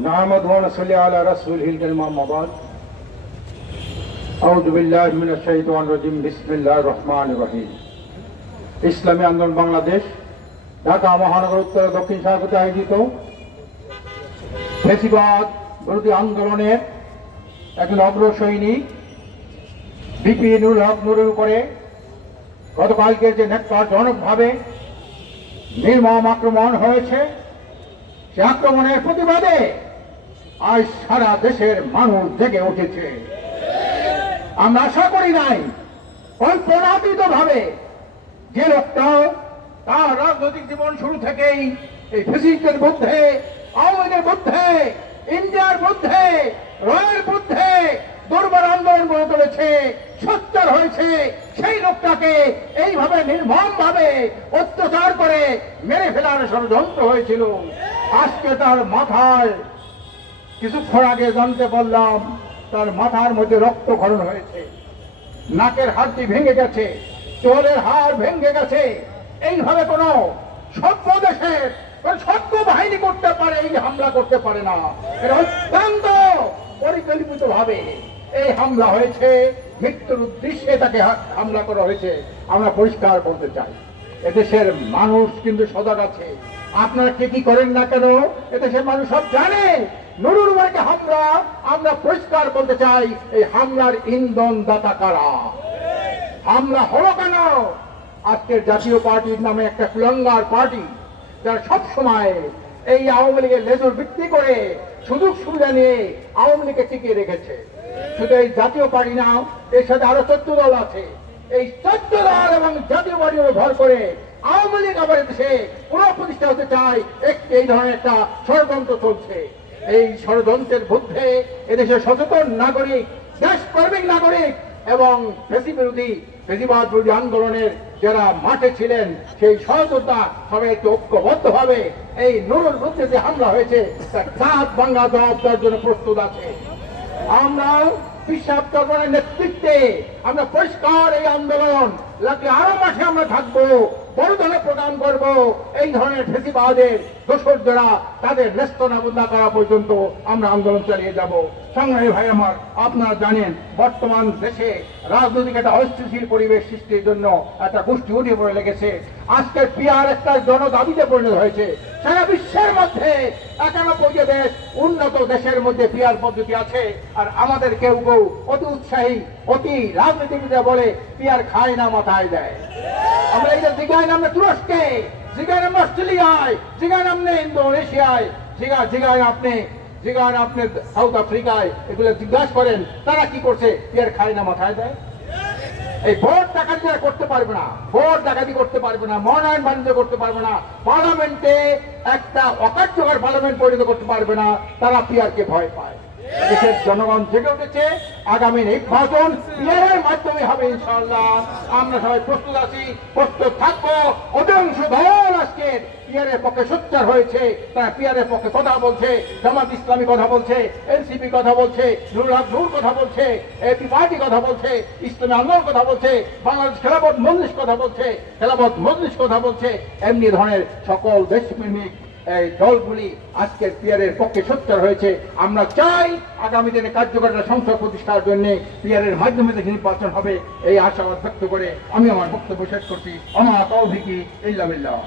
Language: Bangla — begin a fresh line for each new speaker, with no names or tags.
ونعمد ونصلي على رسوله الكريم أما بعد أعوذ بالله من الشيطان الرجيم بسم الله الرحمن الرحيم ইসলামী আন্দোলন বাংলাদেশ ঢাকা মহানগর উত্তর দক্ষিণ সাগরতে আয়োজিত ফেসিবাদ বিরোধী আন্দোলনের একজন অগ্র সৈনিক বিপি নুরুল হক নুরের উপরে গতকালকে যে নেটওয়ার্কজনকভাবে নির্মম আক্রমণ হয়েছে সে আক্রমণের প্রতিবাদে আজ সারা দেশের মানুষ জেগে উঠেছে। আমরা আশা করি নাই কল্পনাতীত ভাবে যে লোকটা তার রাজনৈতিক জীবন শুরু থেকেই এই ফেসিস্টের মধ্যে আওয়ামী লীগের মধ্যে, ইন্ডিয়ার মধ্যে, রয়ের মধ্যে দুর্বার আন্দোলন গড়ে তুলেছে, সচ্চার হয়েছে। সেই লোকটাকে এইভাবে নির্মম ভাবে অত্যাচার করে মেরে ফেলার ষড়যন্ত্র হয়েছিল। আজকে তার মাথায় কিছুক্ষণ আগে জানতে পারলাম, তার মাথার মধ্যে রক্তক্ষরণ হয়েছে। নাকের হাড়টি ভেঙে গেছে চোরের হাড় ভেঙে গেছে। এইভাবে কোনো সভ্য দেশের সভ্য বাহিনী করতে পারে, এই হামলা করতে পারে না। এটা অত্যন্ত পরিকল্পিত ভাবে এই হামলা হয়েছে, মৃত্যুর উদ্দেশ্যে তাকে হামলা করা হয়েছে। আমরা পরিষ্কার করতে চাই, এদেশের মানুষ কিন্তু সজাগ আছে। আপনারা কে কি করেন না কেন? এদেশের মানুষ সব জানে। নুরুর বাড়িতে হামলা, আমরা পরিষ্কার বলতে চাই, এই হামলার ইন্ধন দাতা কারা? হামলা হলো কেন? আজকের জাতীয় পার্টির নামে একটা কুলঙ্গার পার্টি, যারা সব সময় এই আওয়ামী লীগের লেজুর বিক্রি করে সুযোগ সুবিধা নিয়ে আওয়ামী লীগকে টিকিয়ে রেখেছে। শুধু এই জাতীয় পার্টি না, এর সাথে আরও চোদ্দ দল আছে। এই চোদ্দ দল এবং জাতীয় পার্টির ভর করে আওয়ামী লীগ আবার দেশে পুনঃ প্রতিষ্ঠা হতে চায়। একটি এই ধরনের একটা ষড়যন্ত্র চলছে। এই ষড়যন্ত্রের মধ্যে এদেশের সচেতন নাগরিক দেশকর্মী নাগরিক এবং ফেসি বিরোধী, ফেসিবাদ বিরোধী আন্দোলনের যারা মাঠে ছিলেন, সেই সহযোদ্ধা সবাই একটু ঐক্যবদ্ধ ভাবে এই নুরুল মধ্যে যে হামলা হয়েছে, তার চাঁদ বাংলা জবাব দেওয়ার জন্য প্রস্তুত আছে। আমরা নেতৃত্বে আমরা পরিষ্কার এই আন্দোলন আরও মাঠে আমরা থাকব, বড় দলে প্রদান করব। এই ধরনের ফেসিবাদের দোষর তাদের করা পর্যন্ত আমরা আন্দোলন চালিয়ে যাব। সংগ্রামী ভাই আমার, আপনারা জানেন, বর্তমান দেশে রাজনৈতিক একটা অস্থিতিশীল পরিবেশ সৃষ্টির জন্য একটা গোষ্ঠী উঠে পড়ে লেগেছে। আজকের পিয়ার একটা জনদাবিতে পরিণত হয়েছে। সারা বিশ্বের মধ্যে একানব্বই দেশ উন্নত দেশের মধ্যে পিয়ার পদ্ধতি আছে। আর আমাদের কেউ কেউ অতি উৎসাহী, অতি রাজনীতিবিদরা বলে পিয়ার খায় না মাথায় দেয়। আমরা যে জিগায় নামে তুরস্কে, জিগায় নামে অস্ট্রেলিয়ায়, জিগায় নামে ইন্দোনেশিয়ায়, জিগা, জিগায় আপনি জিগায় আপনি সাউথ আফ্রিকায় এগুলো জিজ্ঞাসা করেন, তারা কি করছে? পিয়ার খায় না মাথায় দেয়। এই ভোট ডাকাতি করতে পারবে না, ভোট ডাকাতি করতে পারবে না, মনোনয়ন বাণিজ্য করতে পারবে না, পার্লামেন্টে একটা অকার্যকর পার্লামেন্ট পরিণত করতে পারবে না, তারা পিয়ারকে ভয় পায়। দেশের জনগণ জেগে উঠেছে। আগামী নির্বাচন পিয়ারের মাধ্যমে হবে ইনশাআল্লাহ। আমরা সবাই প্রস্তুত আছি, প্রস্তুত থাকব। অধিকাংশ দল আজকে পিয়ারের পক্ষে সোচ্চার হয়েছে। তারা পিয়ারের পক্ষে কথা বলছে, জামাত ইসলামী কথা বলছে, এনসিপি কথা বলছে নুরুল নূর কথা বলছে, এপি পার্টি কথা বলছে, ইসলামী আন্দোলন কথা বলছে, বাংলাদেশ খেলাপথ মজলিস কথা বলছে খেলাপথ মজলিস কথা বলছে, এমনি ধরনের সকল দেশপ্রেমিক এই দলগুলি আজকের পিয়ারের পক্ষে সোচ্চার হয়েছে। আমরা চাই আগামী দিনে কার্যকরতা সংসদ প্রতিষ্ঠার জন্য পিয়ারের মাধ্যমে দেখে নির্বাচন হবে, এই আশাবাদ ব্যক্ত করে আমি আমার বক্তব্য শেষ করছি। আমার তৌভিকি ইল্লামিল্লাহ